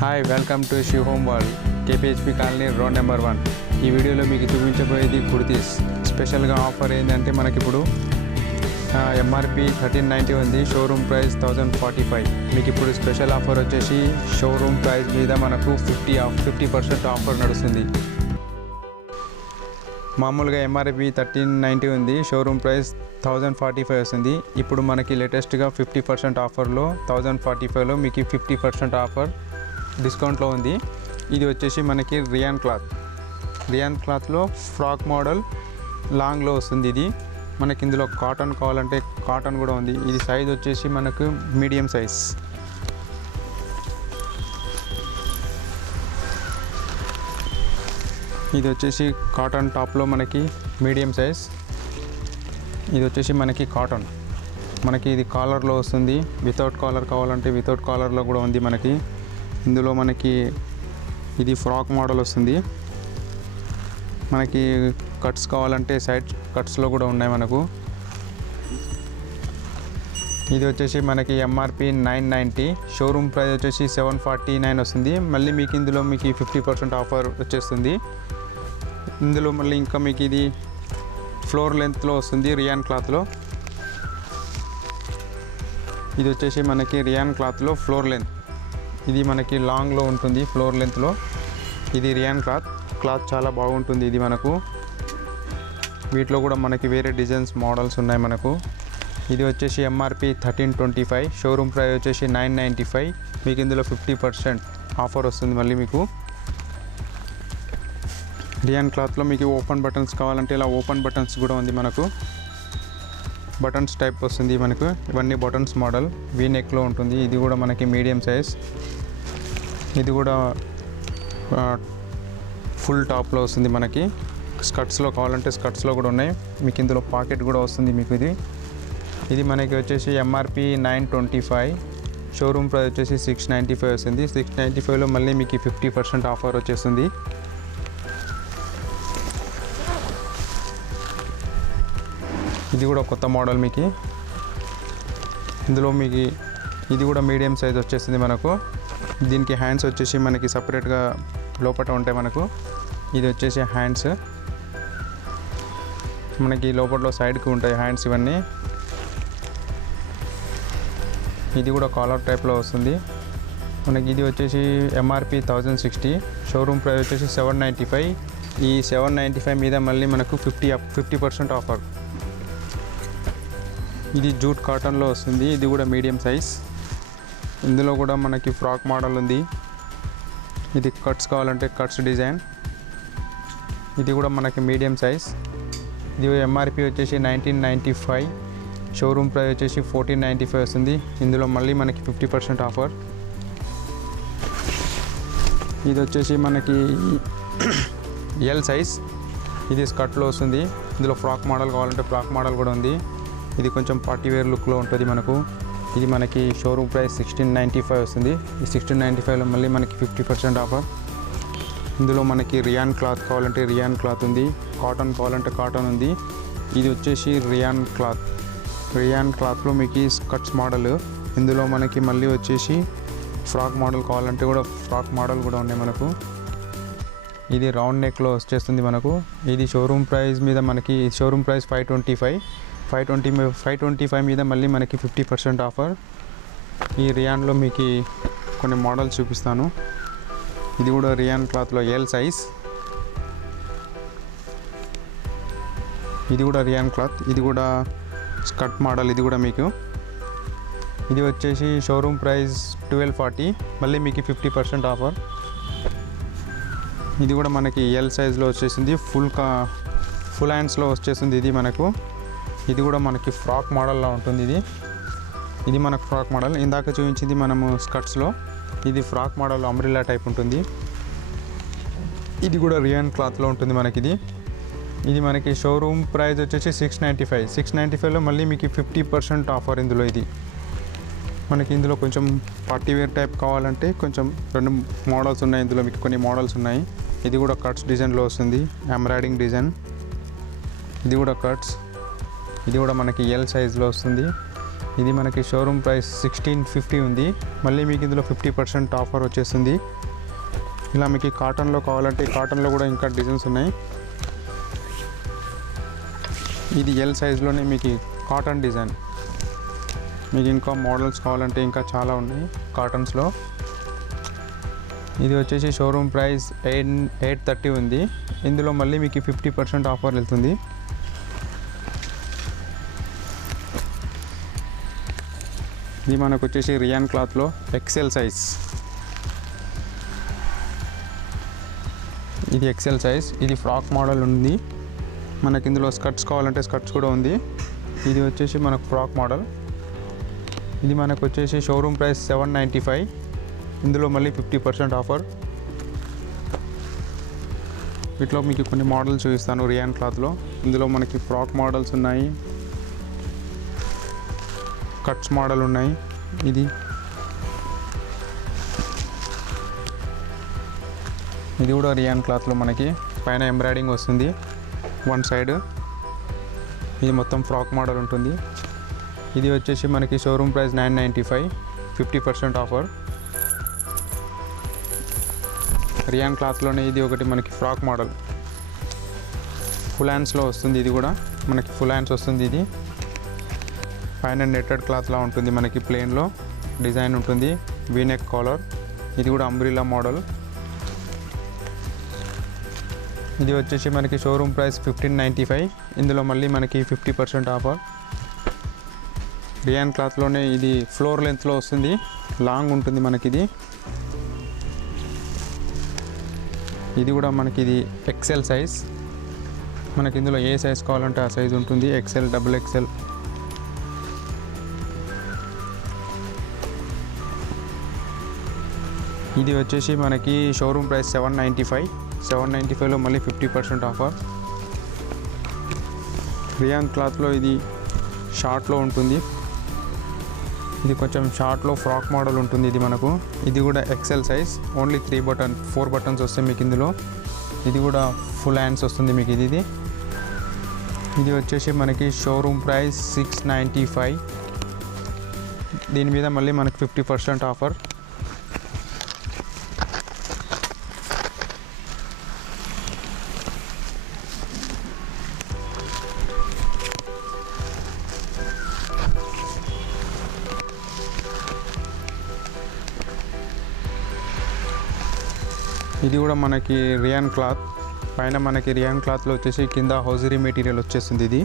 Hi welcome to shoe home world KPHB colony road number 1. ఈ వీడియోలో మీకు చూపించబోయేది కుర్తీస్. స్పెషల్గా ఆఫర్ ఏంటంటే మనకి ఇప్పుడు ఎంఆర్పి 1390 ఉంది, షోరూమ్ ప్రైస్ 1045. మీకు ఇప్పుడు స్పెషల్ ఆఫర్ వచ్చేసి షోరూమ్ ప్రైస్ మీద మనకు 50% ఆఫర్ నడుస్తుంది. మామూలుగా ఎంఆర్పి 1390 ఉంది, షోరూమ్ ప్రైస్ 1045 వస్తుంది. ఇప్పుడు మనకి లేటెస్ట్గా 50% ఆఫర్లో 1045లో మీకు 50% ఆఫర్ డిస్కౌంట్లో ఉంది. ఇది వచ్చేసి మనకి రియాన్ క్లాత్లో ఫ్రాక్ మోడల్ లాంగ్లో వస్తుంది. ఇది మనకి ఇందులో కాటన్ కావాలంటే కాటన్ కూడా ఉంది. ఇది సైజ్ వచ్చేసి మనకు మీడియం సైజ్. ఇది వచ్చేసి కాటన్ టాప్లో మనకి మీడియం సైజ్. ఇది వచ్చేసి మనకి కాటన్, మనకి ఇది కాలర్లో వస్తుంది. వితౌట్ కాలర్ కావాలంటే వితౌట్ కాలర్లో కూడా ఉంది మనకి. ఇందులో మనకి ఇది ఫ్రాక్ మోడల్ వస్తుంది. మనకి కట్స్ కావాలంటే సైడ్ కట్స్లో కూడా ఉన్నాయి మనకు. ఇది వచ్చేసి మనకి ఎంఆర్పి 990, షోరూమ్ ప్రైస్ వచ్చేసి 749 వస్తుంది. మళ్ళీ మీకు ఇందులో మీకు 50% ఆఫర్ వచ్చేస్తుంది. ఇందులో మళ్ళీ ఇంకా మీకు ఇది ఫ్లోర్ లెంత్లో వస్తుంది రియాన్ క్లాత్లో. ఇది వచ్చేసి మనకి రియాన్ క్లాత్లో ఫ్లోర్ లెంత్, ఇది మనకి లాంగ్లో ఉంటుంది ఫ్లోర్ లెంత్లో. ఇది రియాన్ క్లాత్ చాలా బాగుంటుంది. ఇది మనకు వీటిలో కూడా మనకి వేరే డిజైన్స్ మోడల్స్ ఉన్నాయి మనకు. ఇది వచ్చేసి ఎంఆర్పి 1325, షోరూమ్ ప్రైస్ వచ్చేసి 995. మీకు ఇందులో 50% ఆఫర్ వస్తుంది. మళ్ళీ మీకు రియాన్ క్లాత్లో మీకు ఓపెన్ బటన్స్ కావాలంటే ఇలా ఓపెన్ బటన్స్ కూడా ఉంది మనకు. బటన్స్ టైప్ వస్తుంది మనకు. ఇవన్నీ బటన్స్ మోడల్ వీ నెక్లో ఉంటుంది. ఇది కూడా మనకి మీడియం సైజ్. ఇది కూడా ఫుల్ టాప్లో వస్తుంది మనకి. స్కర్ట్స్లో కావాలంటే స్కర్ట్స్లో కూడా ఉన్నాయి. మీకు ఇందులో పాకెట్ కూడా వస్తుంది మీకు. ఇది మనకి వచ్చేసి ఎంఆర్పి 925, షోరూమ్ ప్రైస్ వచ్చేసి 695 వస్తుంది. 695లో మళ్ళీ మీకు 50% ఆఫర్ వచ్చేస్తుంది. ఇది కూడా కొత్త మోడల్ మీకు. ఇందులో మీకు ఇది కూడా మీడియం సైజ్ వచ్చేస్తుంది మనకు. దీనికి హ్యాండ్స్ వచ్చేసి మనకి సపరేట్గా లోపల ఉంటాయి మనకు. ఇది వచ్చేసి హ్యాండ్స్ మనకి లోపల సైడ్కి ఉంటాయి హ్యాండ్స్ ఇవన్నీ. ఇది కూడా కాలర్ టైప్లో వస్తుంది మనకి. ఇది వచ్చేసి ఎంఆర్పి 1060, షోరూమ్ ప్రైస్ వచ్చేసి 795. ఈ 795 మీద మళ్ళీ మనకు 50% ఆఫర్. ఇది జూట్ కాటన్లో వస్తుంది. ఇది కూడా మీడియం సైజ్. ఇందులో కూడా మనకి ఫ్రాక్ మోడల్ ఉంది. ఇది కట్స్ కావాలంటే కట్స్ డిజైన్. ఇది కూడా మనకి మీడియం సైజ్. ఇది ఎంఆర్పి వచ్చేసి 1995, షోరూమ్ ప్రైస్ వచ్చేసి 1495 వస్తుంది. ఇందులో మళ్ళీ మనకి 50% ఆఫర్. ఇది వచ్చేసి మనకి ఎల్ సైజ్. ఇది స్కర్ట్లో వస్తుంది. ఇందులో ఫ్రాక్ మోడల్ కావాలంటే ఫ్రాక్ మోడల్ కూడా ఉంది. ఇది కొంచెం పార్టీ వేర్ లుక్లో ఉంటుంది మనకు. ఇది మనకి షోరూమ్ ప్రైస్ 1695 వస్తుంది. ఈ 1695లో మళ్ళీ మనకి 50% ఆఫర్. ఇందులో మనకి రియాన్ క్లాత్ కావాలంటే రియాన్ క్లాత్ ఉంది, కాటన్ కావాలంటే కాటన్ ఉంది. ఇది వచ్చేసి రియాన్ క్లాత్లో మీకు స్కర్ట్స్ మోడల్. ఇందులో మనకి మళ్ళీ వచ్చేసి ఫ్రాక్ మోడల్ కావాలంటే కూడా ఫ్రాక్ మోడల్ కూడా ఉన్నాయి మనకు. ఇది రౌండ్ నెక్లో వచ్చేస్తుంది మనకు. ఇది షోరూమ్ ప్రైస్ మీద మనకి షోరూమ్ ప్రైస్ 525 మీద మళ్ళీ మనకి 50% ఆఫర్. ఈ రియాన్లో మీకు కొన్ని మోడల్స్ చూపిస్తాను. ఇది కూడా రియాన్ క్లాత్లో ఎల్ సైజ్. ఇది కూడా రియాన్ క్లాత్. ఇది కూడా స్కర్ట్ మోడల్. ఇది కూడా మీకు ఇది వచ్చేసి షోరూమ్ ప్రైస్ 1240, మళ్ళీ మీకు 50% ఆఫర్. ఇది కూడా మనకి ఎల్ సైజ్లో వచ్చేసింది. ఫుల్ హ్యాండ్స్లో వచ్చేసింది ఇది మనకు. ఇది కూడా మనకి ఫ్రాక్ మోడల్లో ఉంటుంది. ఇది మనకు ఫ్రాక్ మోడల్. ఇందాక చూపించింది మనము స్కర్ట్స్లో. ఇది ఫ్రాక్ మోడల్ అంబ్రెల్లా టైప్ ఉంటుంది. ఇది కూడా రియాన్ క్లాత్లో ఉంటుంది మనకి. ఇది మనకి షోరూమ్ ప్రైస్ వచ్చేసి 695లో మళ్ళీ మీకు 50% ఆఫర్. ఇది మనకి ఇందులో కొంచెం పార్టీ వేర్ టైప్ కావాలంటే కొంచెం 2 మోడల్స్ ఉన్నాయి. ఇందులో మీకు కొన్ని మోడల్స్ ఉన్నాయి. ఇది కూడా కట్స్ డిజైన్లో వస్తుంది, ఎంబ్రాయిడింగ్ డిజైన్. ఇది కూడా కట్స్. ఇది కూడా మనకి ఎల్ సైజ్లో వస్తుంది. ఇది మనకి షోరూమ్ ప్రైస్ 1650 ఉంది. మళ్ళీ మీకు ఇందులో 50% ఆఫర్ వచ్చేస్తుంది. ఇలా మీకు కాటన్లో కావాలంటే కాటన్లో కూడా ఇంకా డిజైన్స్ ఉన్నాయి. ఇది ఎల్ సైజులోనే మీకు కాటన్ డిజైన్. మీకు ఇంకా మోడల్స్ కావాలంటే ఇంకా చాలా ఉన్నాయి కాటన్స్లో. ఇది వచ్చేసి షోరూమ్ ప్రైస్ 830 ఉంది. ఇందులో మళ్ళీ మీకు 50% ఆఫర్ వెళ్తుంది. ఇది మనకు వచ్చేసి రియాన్ క్లాత్లో ఎక్సెల్ సైజ్. ఇది ఎక్సెల్ సైజ్. ఇది ఫ్రాక్ మోడల్ ఉంది. మనకి ఇందులో స్కర్ట్స్ కావాలంటే స్కర్ట్స్ కూడా ఉంది. ఇది వచ్చేసి మనకు ఫ్రాక్ మోడల్. ఇది మనకు వచ్చేసి షోరూమ్ ప్రైస్ 795. ఇందులో మళ్ళీ 50% ఆఫర్. వీటిలో మీకు కొన్ని మోడల్స్ చూపిస్తాను రియాన్ క్లాత్లో. ఇందులో మనకి ఫ్రాక్ మోడల్స్ ఉన్నాయి, కట్స్ మోడల్ ఉన్నాయి. ఇది కూడా రియాన్ క్లాత్లో మనకి పైన ఎంబ్రాయిడింగ్ వస్తుంది వన్ సైడ్. ఇది మొత్తం ఫ్రాక్ మోడల్ ఉంటుంది. ఇది వచ్చేసి మనకి షోరూమ్ ప్రైస్ 995, 50% ఆఫర్. రియాన్ క్లాత్లోనే ఇది ఒకటి మనకి ఫ్రాక్ మోడల్ ఫుల్ హ్యాండ్స్లో వస్తుంది. ఇది కూడా మనకి ఫుల్ హ్యాండ్స్ వస్తుంది. ఇది పైన నెట్టెడ్ క్లాత్లా ఉంటుంది. మనకి ప్లెయిన్లో డిజైన్ ఉంటుంది, వీనెక్ కాలర్. ఇది కూడా అంబ్రిల్లా మోడల్. ఇది వచ్చేసి మనకి షోరూమ్ ప్రైస్ 1595. ఇందులో మళ్ళీ మనకి 50% ఆఫర్. రియాన్ క్లాత్లోనే ఇది ఫ్లోర్ లెంత్లో వస్తుంది, లాంగ్ ఉంటుంది మనకి. ఇది కూడా మనకి ఇది ఎక్సెల్ సైజ్. మనకి ఇందులో ఏ సైజ్ కావాలంటే ఆ సైజ్ ఉంటుంది, ఎక్సెల్, డబుల్ ఎక్సెల్. ఇది వచ్చేసి మనకి షోరూమ్ ప్రైస్ 795. 795లో మళ్ళీ 50% ఆఫర్. రియాన్ క్లాత్లో ఇది షార్ట్లో ఉంటుంది. ఇది కొంచెం షార్ట్లో ఫ్రాక్ మోడల్ ఉంటుంది. ఇది కూడా ఎక్సెల్ సైజ్. ఓన్లీ 4 బటన్స్ వస్తాయి మీకు ఇందులో. ఇది కూడా ఫుల్ హ్యాండ్స్ వస్తుంది మీకు. ఇది వచ్చేసి మనకి షోరూమ్ ప్రైస్ 695. దీని మీద మళ్ళీ మనకి 50% ఆఫర్. ఇది కూడా మనకి రియాన్ క్లాత్. పైన మనకి రియాన్ క్లాత్లో వచ్చేసి కింద హౌజరీ మెటీరియల్ వచ్చేస్తుంది.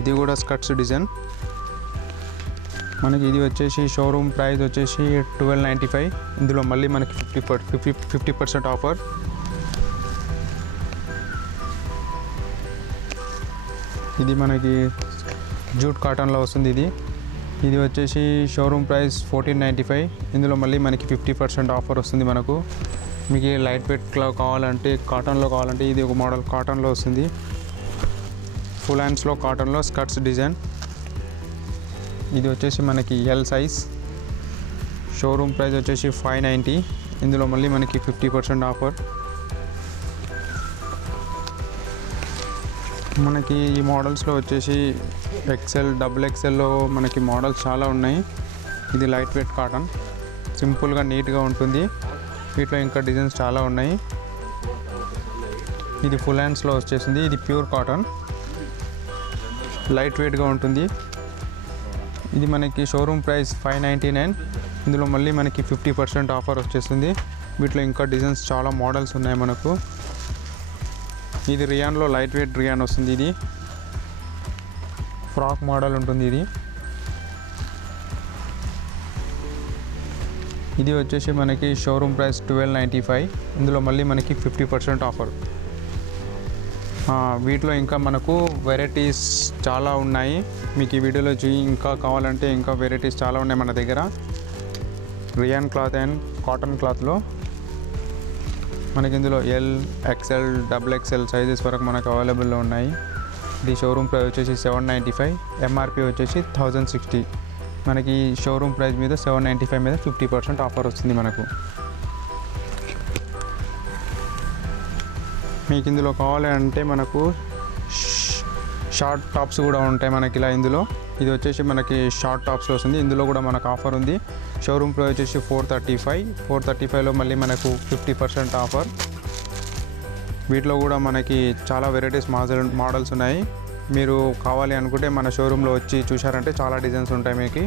ఇది కూడా స్కర్ట్స్ డిజైన్ మనకి. ఇది వచ్చేసి షోరూమ్ ప్రైస్ వచ్చేసి 1295. ఇందులో మళ్ళీ మనకి 50% ఆఫర్. ఇది మనకి జూట్ కాటన్లో వస్తుంది. ఇది వచ్చేసి షోరూమ్ ప్రైస్ 1495. ఇందులో మళ్ళీ మనకి 50% ఆఫర్ వస్తుంది మనకు. మీకు లైట్ వెయిట్లో కావాలంటే కాటన్లో కావాలంటే ఇది ఒక మోడల్ కాటన్లో వస్తుంది. ఫుల్ హ్యాండ్స్లో కాటన్లో స్కర్ట్స్ డిజైన్. ఇది వచ్చేసి మనకి ఎల్ సైజ్. షోరూమ్ ప్రైస్ వచ్చేసి 590. ఇందులో మళ్ళీ మనకి 50% ఆఫర్. మనకి ఈ మోడల్స్లో వచ్చేసి ఎక్సెల్, డబుల్ ఎక్సెల్లో మనకి మోడల్స్ చాలా ఉన్నాయి. ఇది లైట్ వెయిట్ కాటన్, సింపుల్గా నీట్గా ఉంటుంది. వీటిలో ఇంకా డిజైన్స్ చాలా ఉన్నాయి. ఇది ఫుల్ హ్యాండ్స్లో వచ్చేసింది. ఇది ప్యూర్ కాటన్, లైట్ వెయిట్గా ఉంటుంది. ఇది మనకి షోరూమ్ ప్రైస్ 599. ఇందులో మళ్ళీ మనకి 50% ఆఫర్ వచ్చేస్తుంది. వీటిలో ఇంకా డిజైన్స్ చాలా మోడల్స్ ఉన్నాయి మనకు. ఇది రియాన్లో లైట్ వెయిట్ రియాన్ వస్తుంది. ఇది ఫ్రాక్ మోడల్ ఉంటుంది. ఇది వచ్చేసి మనకి షోరూమ్ ప్రైస్ 1295. ఇందులో మళ్ళీ మనకి 50% ఆఫర్. వీటిలో ఇంకా మనకు వెరైటీస్ చాలా ఉన్నాయి. మీకు ఈ వీడియోలో ఇంకా కావాలంటే ఇంకా వెరైటీస్ చాలా ఉన్నాయి మన దగ్గర. రియాన్ క్లాత్ అండ్ కాటన్ క్లాత్లో మనకి ఇందులో L, XL, double XL sizes వరకు మనకు అవైలబుల్లో ఉన్నాయి. ఇది షోరూమ్ ప్రైస్ వచ్చేసి 795. ఎంఆర్పి వచ్చేసి 1060. మనకి షోరూమ్ ప్రైస్ మీద 795 మీద 50% ఆఫర్ వస్తుంది మనకు. మీకు ఇందులో కావాలి అంటే మనకు షార్ట్ టాప్స్ కూడా ఉంటాయి మనకి ఇలా. ఇందులో ఇది వచ్చేసి మనకి షార్ట్ టాప్స్లో వస్తుంది. ఇందులో కూడా మనకు ఆఫర్ ఉంది. షోరూమ్ ప్రైస్ వచ్చేసి 435లో మళ్ళీ మనకు 50% ఆఫర్. వీటిలో కూడా మనకి చాలా వెరైటీస్ మోడల్స్ ఉన్నాయి. మీరు కావాలి అనుకుంటే మన షోరూంలో వచ్చి చూశారంటే చాలా డిజైన్స్ ఉంటాయి మీకు.